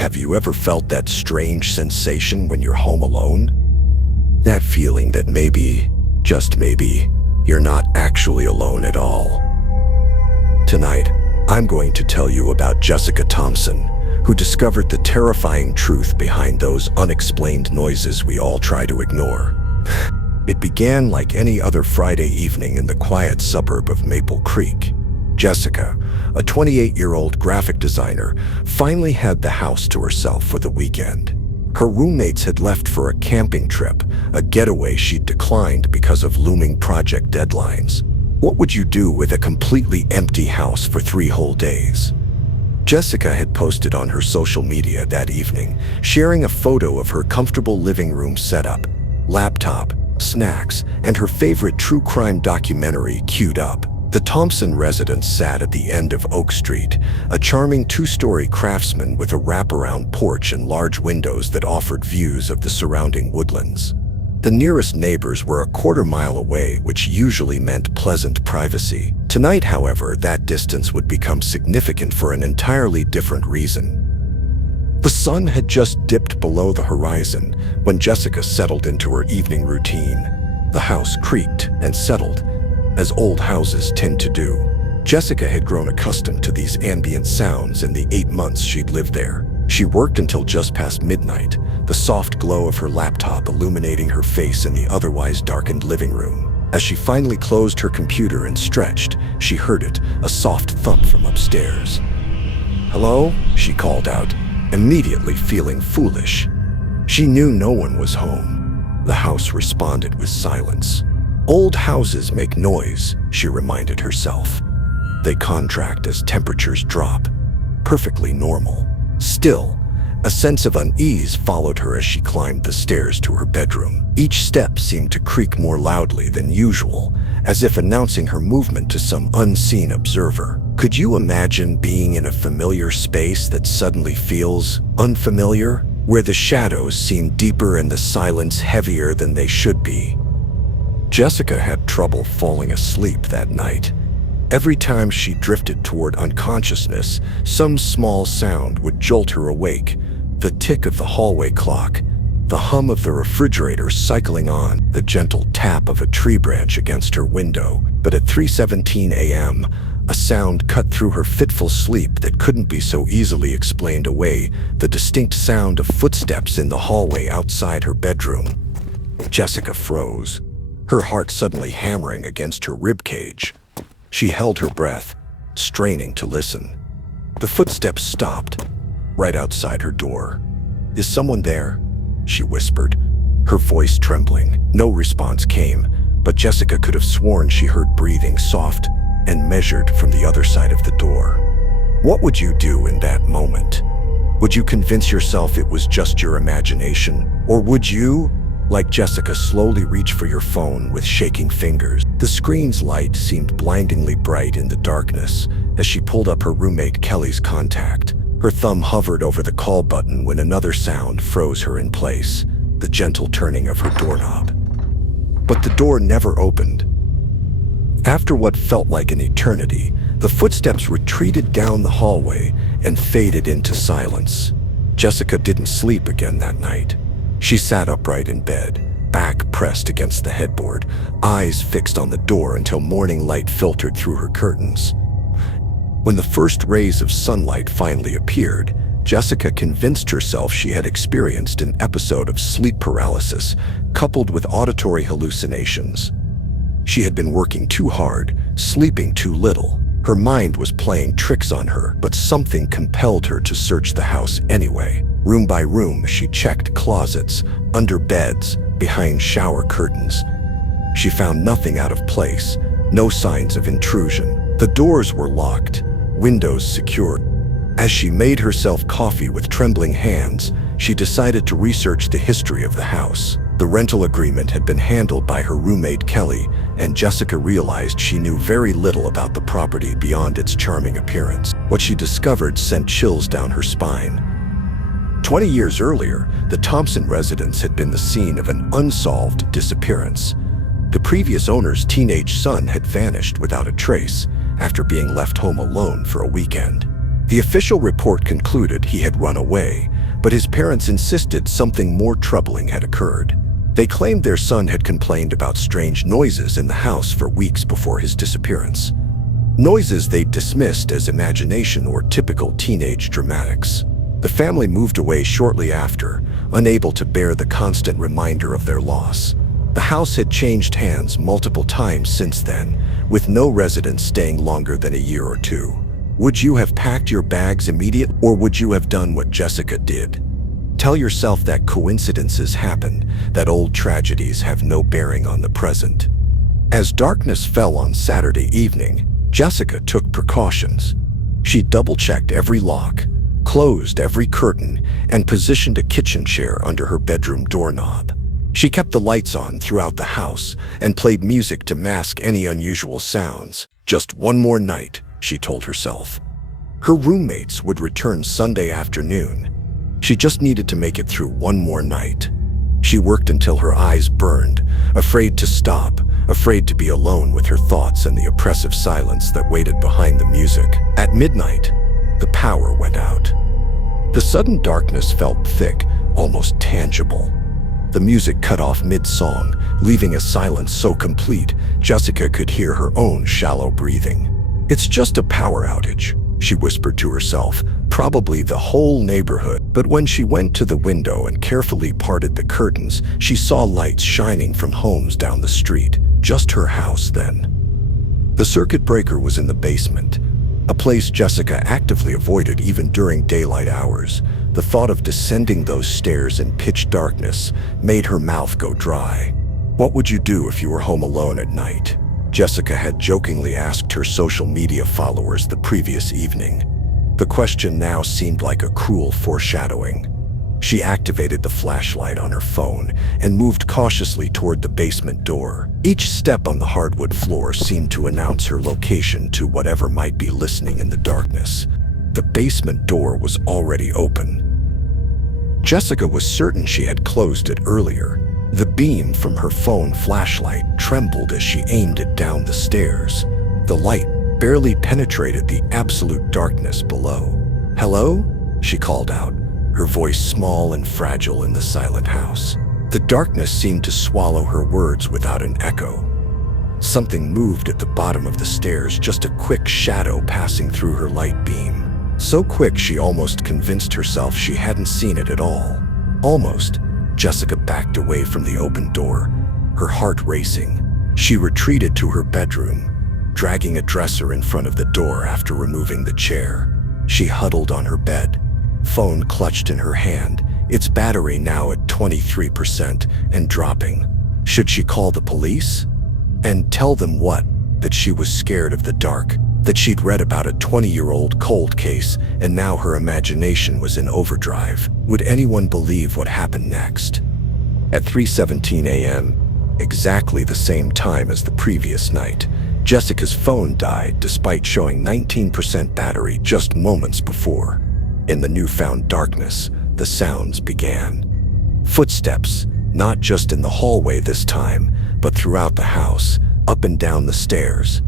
Have you ever felt that strange sensation when you're home alone? That feeling that maybe, just maybe, you're not actually alone at all. Tonight, I'm going to tell you about Jessica Thompson, who discovered the terrifying truth behind those unexplained noises we all try to ignore. It began like any other Friday evening in the quiet suburb of Maple Creek. Jessica, a 28-year-old graphic designer, finally had the house to herself for the weekend. Her roommates had left for a camping trip, a getaway she'd declined because of looming project deadlines. What would you do with a completely empty house for 3 whole days? Jessica had posted on her social media that evening, sharing a photo of her comfortable living room setup, laptop, snacks, and her favorite true crime documentary queued up. The Thompson residence sat at the end of Oak Street, a charming 2-story craftsman with a wraparound porch and large windows that offered views of the surrounding woodlands. The nearest neighbors were a quarter-mile away, which usually meant pleasant privacy. Tonight, however, that distance would become significant for an entirely different reason. The sun had just dipped below the horizon when Jessica settled into her evening routine. The house creaked and settled, as old houses tend to do. Jessica had grown accustomed to these ambient sounds in the 8 months she'd lived there. She worked until just past midnight, the soft glow of her laptop illuminating her face in the otherwise darkened living room. As she finally closed her computer and stretched, she heard it, a soft thump from upstairs. "Hello?" she called out, immediately feeling foolish. She knew no one was home. The house responded with silence. Old houses make noise, she reminded herself. They contract as temperatures drop. Perfectly normal. Still, a sense of unease followed her as she climbed the stairs to her bedroom. Each step seemed to creak more loudly than usual, as if announcing her movement to some unseen observer. Could you imagine being in a familiar space that suddenly feels unfamiliar, where the shadows seem deeper and the silence heavier than they should be? Jessica had trouble falling asleep that night. Every time she drifted toward unconsciousness, some small sound would jolt her awake. The tick of the hallway clock, the hum of the refrigerator cycling on, the gentle tap of a tree branch against her window. But at 3:17 a.m., a sound cut through her fitful sleep that couldn't be so easily explained away, the distinct sound of footsteps in the hallway outside her bedroom. Jessica froze, her heart suddenly hammering against her ribcage. She held her breath, straining to listen. The footsteps stopped, right outside her door. "Is someone there?" she whispered, her voice trembling. No response came, but Jessica could have sworn she heard breathing soft and measured from the other side of the door. What would you do in that moment? Would you convince yourself it was just your imagination? Or would you, like Jessica, slowly reach for your phone with shaking fingers? The screen's light seemed blindingly bright in the darkness as she pulled up her roommate Kelly's contact. Her thumb hovered over the call button when another sound froze her in place, the gentle turning of her doorknob. But the door never opened. After what felt like an eternity, the footsteps retreated down the hallway and faded into silence. Jessica didn't sleep again that night. She sat upright in bed, back pressed against the headboard, eyes fixed on the door until morning light filtered through her curtains. When the first rays of sunlight finally appeared, Jessica convinced herself she had experienced an episode of sleep paralysis, coupled with auditory hallucinations. She had been working too hard, sleeping too little. Her mind was playing tricks on her, but something compelled her to search the house anyway. Room by room, she checked closets, under beds, behind shower curtains. She found nothing out of place, no signs of intrusion. The doors were locked, windows secured. As she made herself coffee with trembling hands, she decided to research the history of the house. The rental agreement had been handled by her roommate Kelly, and Jessica realized she knew very little about the property beyond its charming appearance. What she discovered sent chills down her spine. 20 years earlier, the Thompson residence had been the scene of an unsolved disappearance. The previous owner's teenage son had vanished without a trace after being left home alone for a weekend. The official report concluded he had run away, but his parents insisted something more troubling had occurred. They claimed their son had complained about strange noises in the house for weeks before his disappearance. Noises they dismissed as imagination or typical teenage dramatics. The family moved away shortly after, unable to bear the constant reminder of their loss. The house had changed hands multiple times since then, with no residents staying longer than a year or two. Would you have packed your bags immediately, or would you have done what Jessica did? Tell yourself that coincidences happen, that old tragedies have no bearing on the present. As darkness fell on Saturday evening, Jessica took precautions. She double-checked every lock, closed every curtain, and positioned a kitchen chair under her bedroom doorknob. She kept the lights on throughout the house and played music to mask any unusual sounds. Just one more night, she told herself. Her roommates would return Sunday afternoon. She just needed to make it through one more night. She worked until her eyes burned, afraid to stop, afraid to be alone with her thoughts and the oppressive silence that waited behind the music. At midnight, the power went out. The sudden darkness felt thick, almost tangible. The music cut off mid-song, leaving a silence so complete, Jessica could hear her own shallow breathing. "It's just a power outage," she whispered to herself, "probably the whole neighborhood." But when she went to the window and carefully parted the curtains, she saw lights shining from homes down the street. Just her house then. The circuit breaker was in the basement, a place Jessica actively avoided even during daylight hours. The thought of descending those stairs in pitch darkness made her mouth go dry. What would you do if you were home alone at night? Jessica had jokingly asked her social media followers the previous evening. The question now seemed like a cruel foreshadowing. She activated the flashlight on her phone and moved cautiously toward the basement door. Each step on the hardwood floor seemed to announce her location to whatever might be listening in the darkness. The basement door was already open. Jessica was certain she had closed it earlier. The beam from her phone flashlight trembled as she aimed it down the stairs. The light barely penetrated the absolute darkness below. "Hello?" she called out, her voice small and fragile in the silent house. The darkness seemed to swallow her words without an echo. Something moved at the bottom of the stairs, just a quick shadow passing through her light beam. So quick she almost convinced herself she hadn't seen it at all. Almost. Jessica backed away from the open door, her heart racing. She retreated to her bedroom, dragging a dresser in front of the door after removing the chair. She huddled on her bed, phone clutched in her hand, its battery now at 23% and dropping. Should she call the police? And tell them what? That she was scared of the dark, that she'd read about a 20-year-old cold case and now her imagination was in overdrive. Would anyone believe what happened next? At 3:17 a.m., exactly the same time as the previous night, Jessica's phone died despite showing 19% battery just moments before. In the newfound darkness, the sounds began. Footsteps, not just in the hallway this time, but throughout the house, up and down the stairs.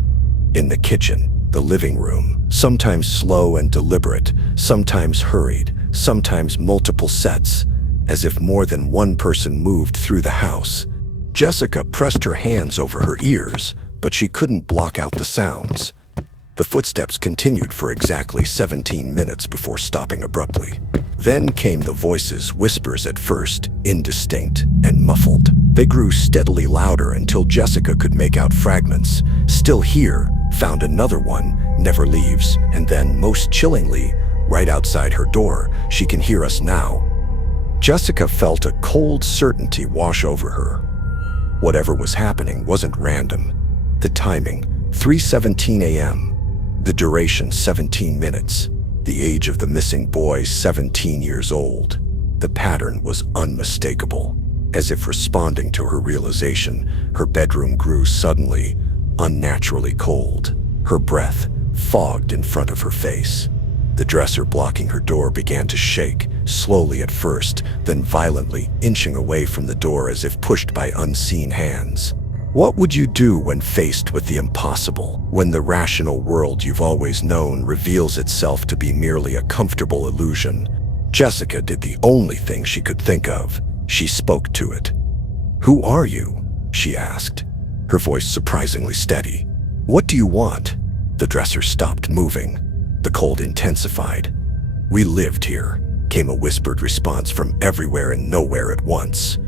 In the kitchen, the living room, sometimes slow and deliberate, sometimes hurried, sometimes multiple sets, as if more than one person moved through the house. Jessica pressed her hands over her ears, but she couldn't block out the sounds. The footsteps continued for exactly 17 minutes before stopping abruptly. Then came the voices, whispers at first, indistinct and muffled. They grew steadily louder until Jessica could make out fragments. "Still here," found another one, "never leaves," and then, most chillingly, right outside her door, "she can hear us now." Jessica felt a cold certainty wash over her. Whatever was happening wasn't random. The timing, 3:17 a.m. The duration, 17 minutes. The age of the missing boy, 17 years old. The pattern was unmistakable. As if responding to her realization, her bedroom grew suddenly, unnaturally cold. Her breath fogged in front of her face. The dresser blocking her door began to shake, slowly at first, then violently, inching away from the door as if pushed by unseen hands. What would you do when faced with the impossible? When the rational world you've always known reveals itself to be merely a comfortable illusion? Jessica did the only thing she could think of. She spoke to it. "Who are you?" she asked, her voice surprisingly steady. "What do you want?" The dresser stopped moving. The cold intensified. "We lived here," came a whispered response from everywhere and nowhere at once.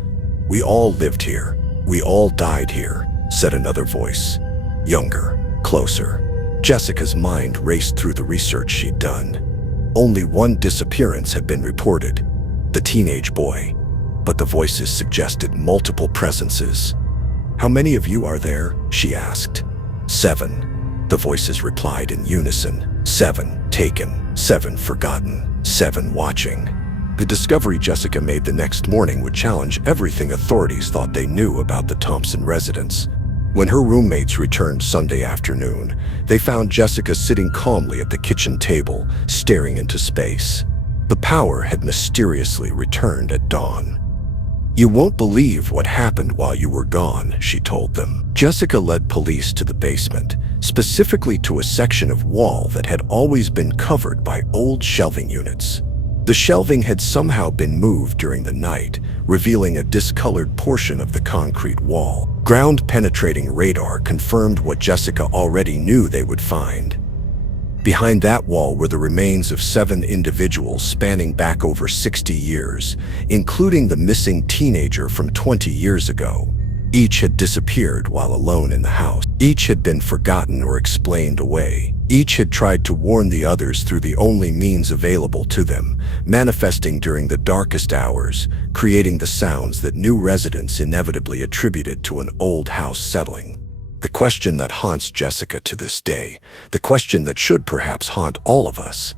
"We all lived here. We all died here," said another voice. Younger, closer. Jessica's mind raced through the research she'd done. Only one disappearance had been reported, the teenage boy. But the voices suggested multiple presences. "How many of you are there?" she asked. "7. The voices replied in unison. 7 taken, 7 forgotten, 7 watching. The discovery Jessica made the next morning would challenge everything authorities thought they knew about the Thompson residence. When her roommates returned Sunday afternoon, they found Jessica sitting calmly at the kitchen table, staring into space. The power had mysteriously returned at dawn. "You won't believe what happened while you were gone," she told them. Jessica led police to the basement, specifically to a section of wall that had always been covered by old shelving units. The shelving had somehow been moved during the night, revealing a discolored portion of the concrete wall. Ground-penetrating radar confirmed what Jessica already knew they would find. Behind that wall were the remains of 7 individuals spanning back over 60 years, including the missing teenager from 20 years ago. Each had disappeared while alone in the house. Each had been forgotten or explained away. Each had tried to warn the others through the only means available to them, manifesting during the darkest hours, creating the sounds that new residents inevitably attributed to an old house settling. The question that haunts Jessica to this day, the question that should perhaps haunt all of us.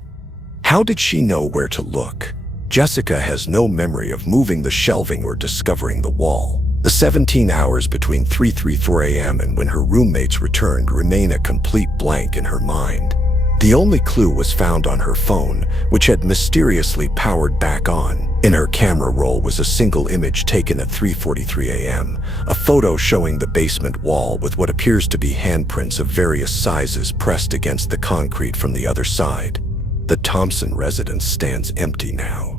How did she know where to look? Jessica has no memory of moving the shelving or discovering the wall. The 17 hours between 3:34 a.m. and when her roommates returned remain a complete blank in her mind. The only clue was found on her phone, which had mysteriously powered back on. In her camera roll was a single image taken at 3:43 a.m., a photo showing the basement wall with what appears to be handprints of various sizes pressed against the concrete from the other side. The Thompson residence stands empty now.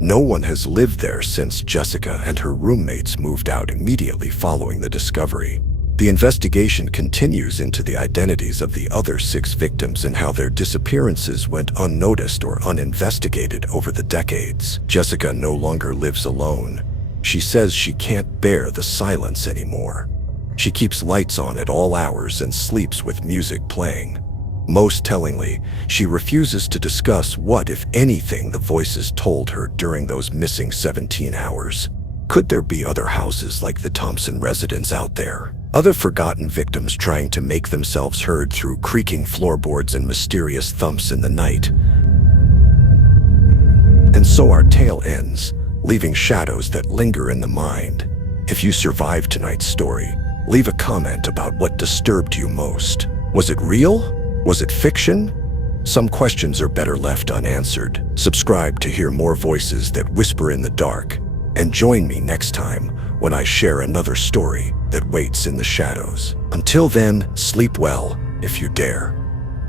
No one has lived there since Jessica and her roommates moved out immediately following the discovery. The investigation continues into the identities of the other 6 victims and how their disappearances went unnoticed or uninvestigated over the decades. Jessica no longer lives alone. She says she can't bear the silence anymore. She keeps lights on at all hours and sleeps with music playing. Most tellingly, she refuses to discuss what, if anything, the voices told her during those missing 17 hours. Could there be other houses like the Thompson residence out there? Other forgotten victims trying to make themselves heard through creaking floorboards and mysterious thumps in the night. And so our tale ends, leaving shadows that linger in the mind. If you survived tonight's story, leave a comment about what disturbed you most. Was it real? Was it fiction? Some questions are better left unanswered. Subscribe to hear more voices that whisper in the dark, and join me next time when I share another story that waits in the shadows. Until then, sleep well, if you dare.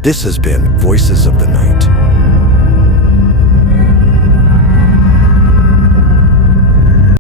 This has been Voices of the Night.